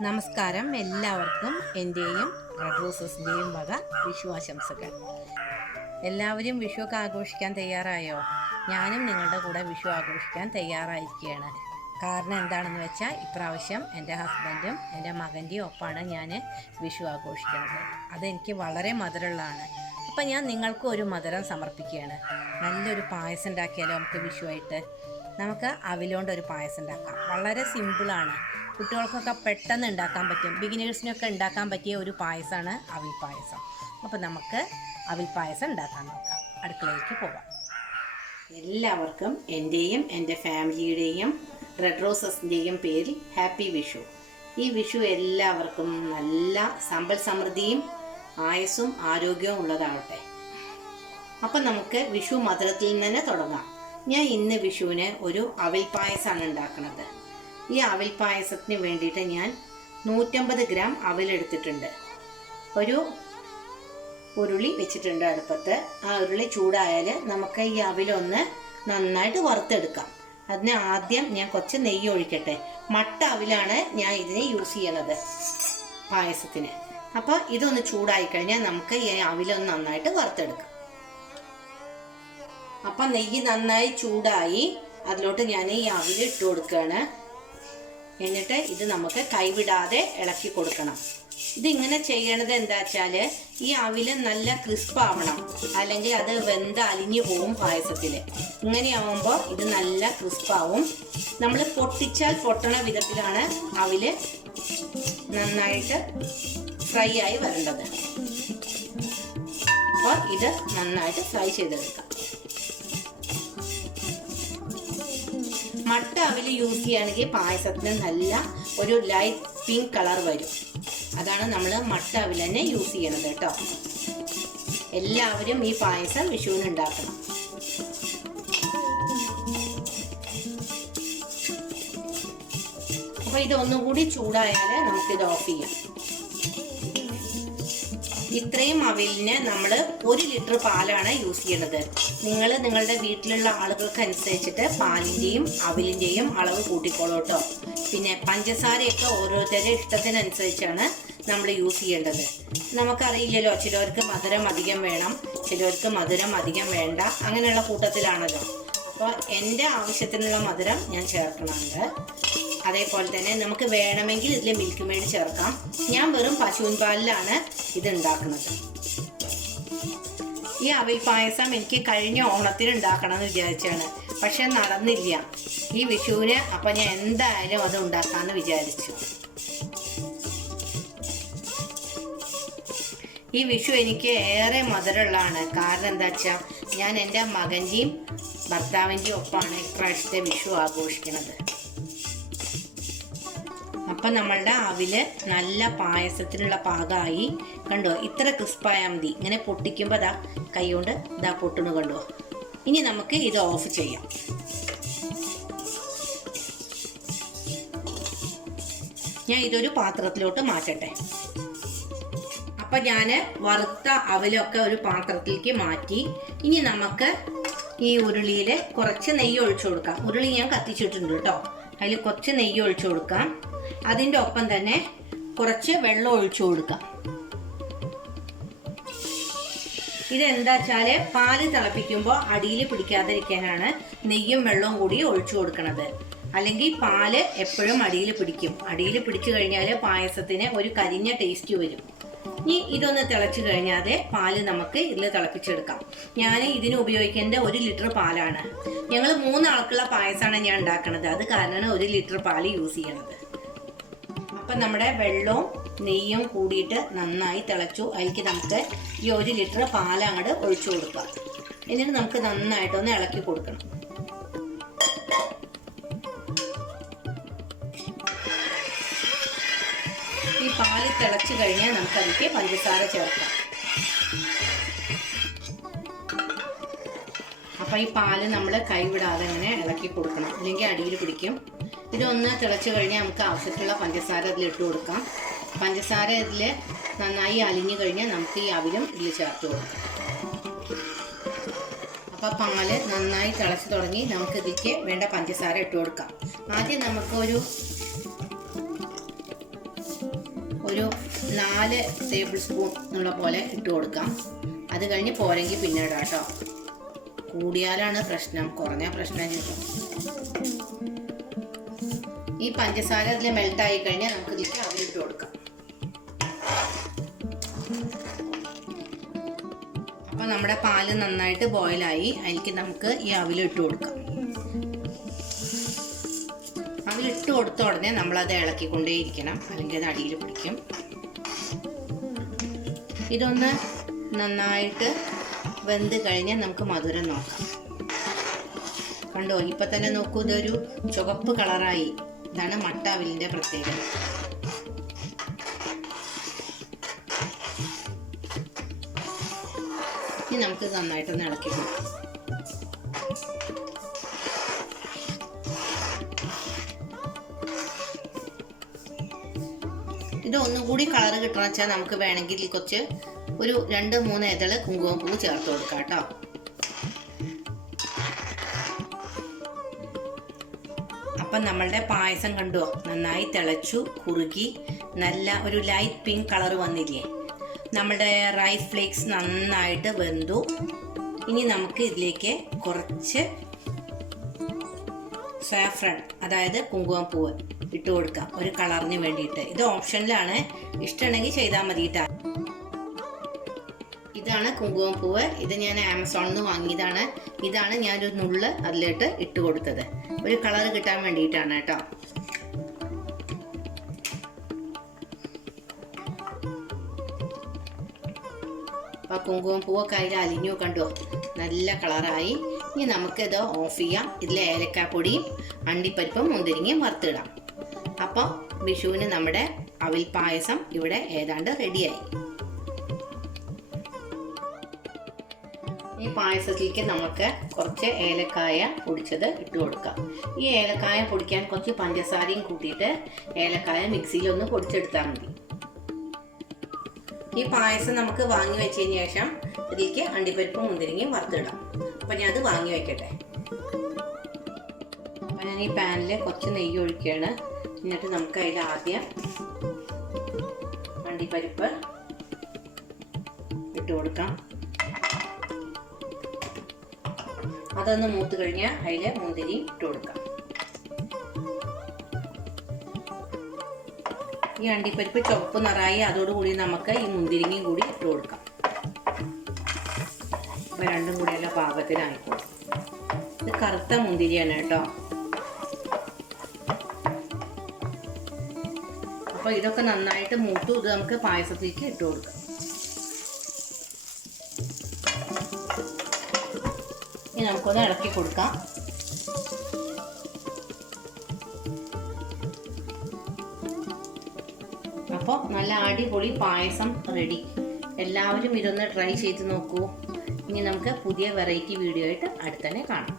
നമസ്കാരം, എല്ലാവർക്കും എൻ്റെയും റെഡ് റോസസിൻ്റെയും വക വിഷു ആശംസകൾ. എല്ലാവരും വിഷുവൊക്കെ ആഘോഷിക്കാൻ തയ്യാറായോ? ഞാനും നിങ്ങളുടെ കൂടെ വിഷു ആഘോഷിക്കാൻ തയ്യാറായിരിക്കുകയാണ്. കാരണം എന്താണെന്ന് വെച്ചാൽ ഇപ്രാവശ്യം എൻ്റെ ഹസ്ബൻഡും എൻ്റെ മകൻ്റെയും ഒപ്പമാണ് ഞാൻ വിഷു ആഘോഷിക്കുന്നത്. അതെനിക്ക് വളരെ മധുരമുള്ളതാണ്. അപ്പം ഞാൻ നിങ്ങൾക്കും ഒരു മധുരം സമർപ്പിക്കുകയാണ്. നല്ലൊരു പായസം ഉണ്ടാക്കിയാലോ നമുക്ക് വിഷുവായിട്ട്? നമുക്ക് അവിലുകൊണ്ട് ഒരു പായസം ഉണ്ടാക്കാം. വളരെ സിമ്പിളാണ്, കുട്ടികൾക്കൊക്കെ പെട്ടെന്ന് ഉണ്ടാക്കാൻ പറ്റും. ബിഗിനേഴ്സിനൊക്കെ ഉണ്ടാക്കാൻ പറ്റിയ ഒരു പായസമാണ് അവിൽ പായസം. അപ്പോൾ നമുക്ക് അവിൽ പായസം ഉണ്ടാക്കാൻ നോക്കാം. അടുക്കളയിലേക്ക് പോകാം. എല്ലാവർക്കും എൻ്റെയും എൻ്റെ ഫാമിലിയുടെയും റെഡ് റോസസിൻ്റെയും പേരിൽ ഹാപ്പി വിഷു. ഈ വിഷു എല്ലാവർക്കും നല്ല സമ്പൽ സമൃദ്ധിയും ആയുസ്സും ആരോഗ്യവും ഉള്ളതാവട്ടെ. അപ്പം നമുക്ക് വിഷു മധുരത്തിൽ നിന്ന് തുടങ്ങാം. ഞാൻ ഇന്ന് വിഷുവിന് ഒരു അവിൽ പായസമാണ് ഉണ്ടാക്കുന്നത്. ഈ അവിൽ പായസത്തിന് വേണ്ടിയിട്ട് ഞാൻ 150 ഗ്രാം അവിലെടുത്തിട്ടുണ്ട്. ഒരു ഉരുളി വെച്ചിട്ടുണ്ട് അടുപ്പത്ത്. ആ ഉരുളി ചൂടായാൽ നമുക്ക് ഈ അവിലൊന്ന് നന്നായിട്ട് വറുത്തെടുക്കാം. അതിന് ആദ്യം ഞാൻ കുറച്ച് നെയ്യ് ഒഴിക്കട്ടെ. മട്ട അവിലാണ് ഞാൻ ഇതിന് യൂസ് ചെയ്യണത് പായസത്തിന്. അപ്പോൾ ഇതൊന്ന് ചൂടായി കഴിഞ്ഞാൽ നമുക്ക് ഈ അവിലൊന്ന് നന്നായിട്ട് വറുത്തെടുക്കാം. അപ്പം നെയ്യ് നന്നായി ചൂടായി അതിലോട്ട് ഞാൻ ഈ അവിൽ ഇട്ട് കൊടുക്കുകയാണ്. എന്നിട്ട് ഇത് നമുക്ക് കൈവിടാതെ ഇളക്കി കൊടുക്കണം. ഇതിങ്ങനെ ചെയ്യണത് എന്താ വെച്ചാൽ ഈ അവിൽ നല്ല ക്രിസ്പ് ആവണം, അല്ലെങ്കിൽ അത് വെന്ത് അലിഞ്ഞു പോവും പായസത്തിൽ. ഇങ്ങനെയാവുമ്പോൾ ഇത് നല്ല ക്രിസ്പാവും. നമ്മൾ പൊട്ടിച്ചാൽ പൊട്ടണ വിധത്തിലാണ് അവിൽ നന്നായിട്ട് ഫ്രൈ ആയി വരേണ്ടത്. അപ്പോൾ ഇത് നന്നായിട്ട് ഫ്രൈ ചെയ്തെടുക്കാം. മട്ട അവിൽ യൂസ് ചെയ്യുകയാണെങ്കിൽ പായസത്തിന് നല്ല ഒരു ലൈറ്റ് പിങ്ക് കളർ വരും. അതാണ് നമ്മൾ മട്ട അവിൽ തന്നെ യൂസ് ചെയ്യണത് കേട്ടോ. എല്ലാവരും ഈ പായസം വിഷുവിന് ഉണ്ടാക്കണം. അപ്പോൾ ഇതൊന്നുകൂടി ചൂടായാൽ നമുക്കിത് ഓഫ് ചെയ്യാം. ഇത്രയും അവിലിന് നമ്മൾ 1 ലിറ്റർ പാലാണ് യൂസ് ചെയ്യണത്. നിങ്ങൾ നിങ്ങളുടെ വീട്ടിലുള്ള ആളുകൾക്ക് അനുസരിച്ചിട്ട് പാലിൻ്റെയും അവിലിൻ്റെയും അളവ് കൂട്ടിക്കോളൂ കേട്ടോ. പിന്നെ പഞ്ചസാരയൊക്കെ ഓരോരുത്തരുടെ ഇഷ്ടത്തിനനുസരിച്ചാണ് നമ്മൾ യൂസ് ചെയ്യേണ്ടത്. നമുക്കറിയില്ലല്ലോ, ചിലവർക്ക് മധുരം അധികം വേണം, ചിലവർക്ക് മധുരം അധികം വേണ്ട, അങ്ങനെയുള്ള കൂട്ടത്തിലാണല്ലോ. അപ്പോൾ എൻ്റെ ആവശ്യത്തിനുള്ള മധുരം ഞാൻ ചേർക്കുന്നുണ്ട്. അതേപോലെ തന്നെ നമുക്ക് വേണമെങ്കിൽ ഇതിൽ മിൽക്ക് മെയ്ഡ് ചേർക്കാം. ഞാൻ വെറും പശുവിൻ പാലിലാണ് ഇത് ഉണ്ടാക്കുന്നത്. ഈ അവിൽ പായസം എനിക്ക് കഴിഞ്ഞ ഓണത്തിന് ഉണ്ടാക്കണം എന്ന് വിചാരിച്ചാണ്, പക്ഷെ നടന്നില്ല ഈ വിഷുവിന്. അപ്പം ഞാൻ എന്തായാലും അത് ഉണ്ടാക്കാമെന്ന് വിചാരിച്ചു. ഈ വിഷു എനിക്ക് ഏറെ മധുരമുള്ളതാണ്. കാരണം എന്താ വെച്ചാൽ ഞാൻ എൻ്റെ മകൻ്റെയും ഭർത്താവിൻ്റെയും ഒപ്പമാണ് ഇപ്രാവശ്യത്തെ വിഷു ആഘോഷിക്കുന്നത്. അപ്പം നമ്മളുടെ അവില് നല്ല പായസത്തിനുള്ള പാകമായി. കണ്ടോ, ഇത്ര ക്രിസ്പായാൽ മതി. ഇങ്ങനെ പൊട്ടിക്കുമ്പോൾ അതാ കൈ കൊണ്ട് ഇതാ പൊട്ടുന്നു, കണ്ടോ. ഇനി നമുക്ക് ഇത് ഓഫ് ചെയ്യാം. ഞാൻ ഇതൊരു പാത്രത്തിലോട്ട് മാറ്റട്ടെ. അപ്പം ഞാൻ വറുത്ത അവിലൊക്കെ ഒരു പാത്രത്തിലേക്ക് മാറ്റി. ഇനി നമുക്ക് ഈ ഉരുളിയിൽ കുറച്ച് നെയ്യ് ഒഴിച്ചു കൊടുക്കാം. ഉരുളി ഞാൻ കത്തിച്ചിട്ടുണ്ട് കേട്ടോ. അതിൽ കുറച്ച് നെയ്യ് ഒഴിച്ചു കൊടുക്കാം. അതിൻ്റെ ഒപ്പം തന്നെ കുറച്ച് വെള്ളം ഒഴിച്ചു കൊടുക്കാം. ഇതെന്താ വെച്ചാൽ പാല് തിളപ്പിക്കുമ്പോൾ അടിയിൽ പിടിക്കാതിരിക്കാനാണ് നെയ്യും വെള്ളവും കൂടി ഒഴിച്ചു കൊടുക്കുന്നത്. അല്ലെങ്കിൽ പാല് എപ്പോഴും അടിയിൽ പിടിക്കും. അടിയിൽ പിടിച്ചു കഴിഞ്ഞാൽ പായസത്തിന് ഒരു കരിഞ്ഞ ടേസ്റ്റ് വരും. ഇനി ഇതൊന്ന് തിളച്ചു കഴിഞ്ഞാൽ പാല് നമുക്ക് ഇതിൽ തിളപ്പിച്ചെടുക്കാം. ഞാൻ ഇതിന് ഉപയോഗിക്കേണ്ട 1 ലിറ്റർ പാലാണ്. ഞങ്ങൾ 3 ആൾക്കുള്ള പായസമാണ് ഞാൻ ഉണ്ടാക്കുന്നത്. അത് കാരണമാണ് 1 ലിറ്റർ പാല് യൂസ് ചെയ്യണത്. അപ്പം നമ്മുടെ വെള്ളവും നെയ്യും കൂടിയിട്ട് നന്നായി തിളച്ചു. അതിലേക്ക് നമുക്ക് ഈ 1 ലിറ്റർ പാൽ അങ്ങോട്ട് ഒഴിച്ചു കൊടുക്കാം. എന്നിട്ട് നമുക്ക് നന്നായിട്ടൊന്ന് ഇളക്കി കൊടുക്കണം. ഈ പാല് തിളച്ചു കഴിഞ്ഞാൽ നമുക്കതിലേക്ക് പഞ്ചസാര ചേർക്കാം. അപ്പം ഈ പാല് നമ്മൾ കൈവിടാതെ അങ്ങനെ ഇളക്കി കൊടുക്കണം, അല്ലെങ്കിൽ അടിയിൽ പിടിക്കും. ഇതൊന്ന് തിളച്ച് കഴിഞ്ഞാൽ നമുക്ക് ആവശ്യത്തിലുള്ള പഞ്ചസാര അതിലിട്ട് കൊടുക്കാം. പഞ്ചസാര ഇതിൽ നന്നായി അലിഞ്ഞു കഴിഞ്ഞാൽ നമുക്ക് ഈ അവിലും ഇതിൽ ചേർത്ത് കൊടുക്കാം. അപ്പോൾ പാല് നന്നായി തിളച്ച് തുടങ്ങി. നമുക്ക് ഇതിലേക്ക് വേണ്ട പഞ്ചസാര ഇട്ട് കൊടുക്കാം. ആദ്യം നമുക്ക് ഒരു 4 ടേബിൾ സ്പൂൺ എന്നുള്ള പോലെ ഇട്ട് കൊടുക്കാം. അത് കഴിഞ്ഞ് പോരെങ്കിൽ പിന്നെ ഇടാം കേട്ടോ. കൂടിയാലാണ് പ്രശ്നം, കുറഞ്ഞാൽ പ്രശ്നം കിട്ടും. ഈ പഞ്ചസാര അതിൽ മെൽട്ടായി കഴിഞ്ഞാൽ നമുക്ക് ഇതിലേക്ക് അവിലിട്ട് കൊടുക്കാം. അപ്പോൾ നമ്മുടെ പാല് നന്നായിട്ട് ബോയിലായി. അതിലേക്ക് നമുക്ക് ഈ അവിലിട്ട് കൊടുക്കാം. അവിലിട്ട് കൊടുത്ത ഉടനെ നമ്മളത് ഇളക്കിക്കൊണ്ടേയിരിക്കണം, അല്ലെങ്കിൽ അത് അടിയിൽ പിടിക്കും. ഇതൊന്ന് നന്നായിട്ട് വെന്ത് കഴിഞ്ഞാൽ നമുക്ക് മധുരം നോക്കാം. കണ്ടോ, ഇപ്പം തന്നെ നോക്കൂ, ഇതൊരു ചുവപ്പ് കളറായി. ഇതാണ് മട്ട അവിലിൻ്റെ പ്രത്യേകത. ഇനി നമുക്ക് നന്നായിട്ടൊന്ന് ഇളക്കി കൊടുക്കാം. ഇത് ഒന്നുകൂടി കളർ കിട്ടണം വെച്ചാൽ നമുക്ക് വേണമെങ്കിൽ കുറച്ച് ഒരു 2-3 ഇതള് കുങ്കുമപ്പൂ ചേർത്ത് കൊടുക്കാം കേട്ടോ. അപ്പം നമ്മളുടെ പായസം കണ്ടോ, നന്നായി തിളച്ചു കുറുകി നല്ല ഒരു ലൈറ്റ് പിങ്ക് കളർ വന്നില്ലേ. നമ്മുടെ റൈസ് ഫ്ലേക്സ് നന്നായിട്ട് വെന്തു. ഇനി നമുക്ക് ഇതിലേക്ക് കുറച്ച് സാഫ്രൺ, അതായത് കുങ്കുമപ്പൂവ് ഇട്ട് കൊടുക്കാം, ഒരു കളറിന് വേണ്ടിയിട്ട്. ഇത് ഓപ്ഷനിലാണ്, ഇഷ്ടമുണ്ടെങ്കിൽ ചെയ്താൽ മതിയിട്ടാ. ഇതാണ് കുങ്കുമപ്പൂവ്. ഇത് ഞാൻ ആമസോണിൽ നിന്ന് വാങ്ങിയതാണ്. ഇതാണ് ഞാനൊരു നുള്ള് അതിലിട്ട് ഇട്ട് കൊടുത്തത്, ഒരു കളർ കിട്ടാൻ വേണ്ടിയിട്ടാണ് കേട്ടോ. അപ്പോൾ കുങ്കുമപ്പൂവൊക്കെ അതിൽ അലിഞ്ഞു കണ്ടോ, നല്ല കളറായി. ഇനി നമുക്കിത് ഓഫ് ചെയ്യാം. ഇതിൽ ഏലക്കാപ്പൊടിയും അണ്ടിപ്പരിപ്പും മുന്തിരിങ്ങയും വറുത്തിടാം. അപ്പോൾ വിഷുവിന് നമ്മുടെ അവിൽ പായസം ഇവിടെ ഏതാണ്ട് റെഡിയായി. ഈ പായസത്തിലേക്ക് നമുക്ക് കുറച്ച് ഏലക്കായ പൊടിച്ചത് ഇട്ട് കൊടുക്കാം. ഈ ഏലക്കായ പൊടിക്കാൻ കുറച്ച് പഞ്ചസാരയും കൂട്ടിയിട്ട് ഏലക്കായ മിക്സിയിലൊന്ന് പൊടിച്ചെടുത്താൽ മതി. ഈ പായസം നമുക്ക് വാങ്ങി വെച്ചതിന് ശേഷം ഇതിലേക്ക് അണ്ടിപ്പരിപ്പും മുന്തിരിങ്ങയും വറുത്തിടാം. അപ്പം ഞാൻ അത് വാങ്ങി വയ്ക്കട്ടെ. അപ്പം ഞാൻ ഈ പാനിൽ കുറച്ച് നെയ്യ് ഒഴിക്കുകയാണ്. എന്നിട്ട് നമുക്ക് അതിൽ ആദ്യം അണ്ടിപ്പരിപ്പ് ഇട്ട് കൊടുക്കാം. അതൊന്ന് മൂത്ത് കഴിഞ്ഞാൽ അതിൽ മുന്തിരി ഇട്ട് കൊടുക്കാം. ഈ അണ്ടിപ്പരിപ്പ് ചുവപ്പ് നിറായി, അതോടുകൂടി നമുക്ക് ഈ മുന്തിരിങ്ങയും കൂടി ഇട്ട് കൊടുക്കാം. അപ്പോൾ രണ്ടും കൂടിയല്ല പാകത്തിനായിക്കോളും. ഇത് കറുത്ത മുന്തിരിയാണ് കേട്ടോ. അപ്പോൾ ഇതൊക്കെ നന്നായിട്ട് മൂത്തു. ഇത് നമുക്ക് പായസത്തിലേക്ക് ഇട്ട് കൊടുക്കാം. ഇനി നമുക്കൊന്ന് ഇളക്കി കൊടുക്കാം. അപ്പോൾ നല്ല അടിപൊളി പായസം റെഡി. എല്ലാവരും ഇതൊന്ന് ട്രൈ ചെയ്ത് നോക്കൂ. ഇനി നമുക്ക് പുതിയ വെറൈറ്റി വീഡിയോ ആയിട്ട് അടുത്തന്നെ കാണാം.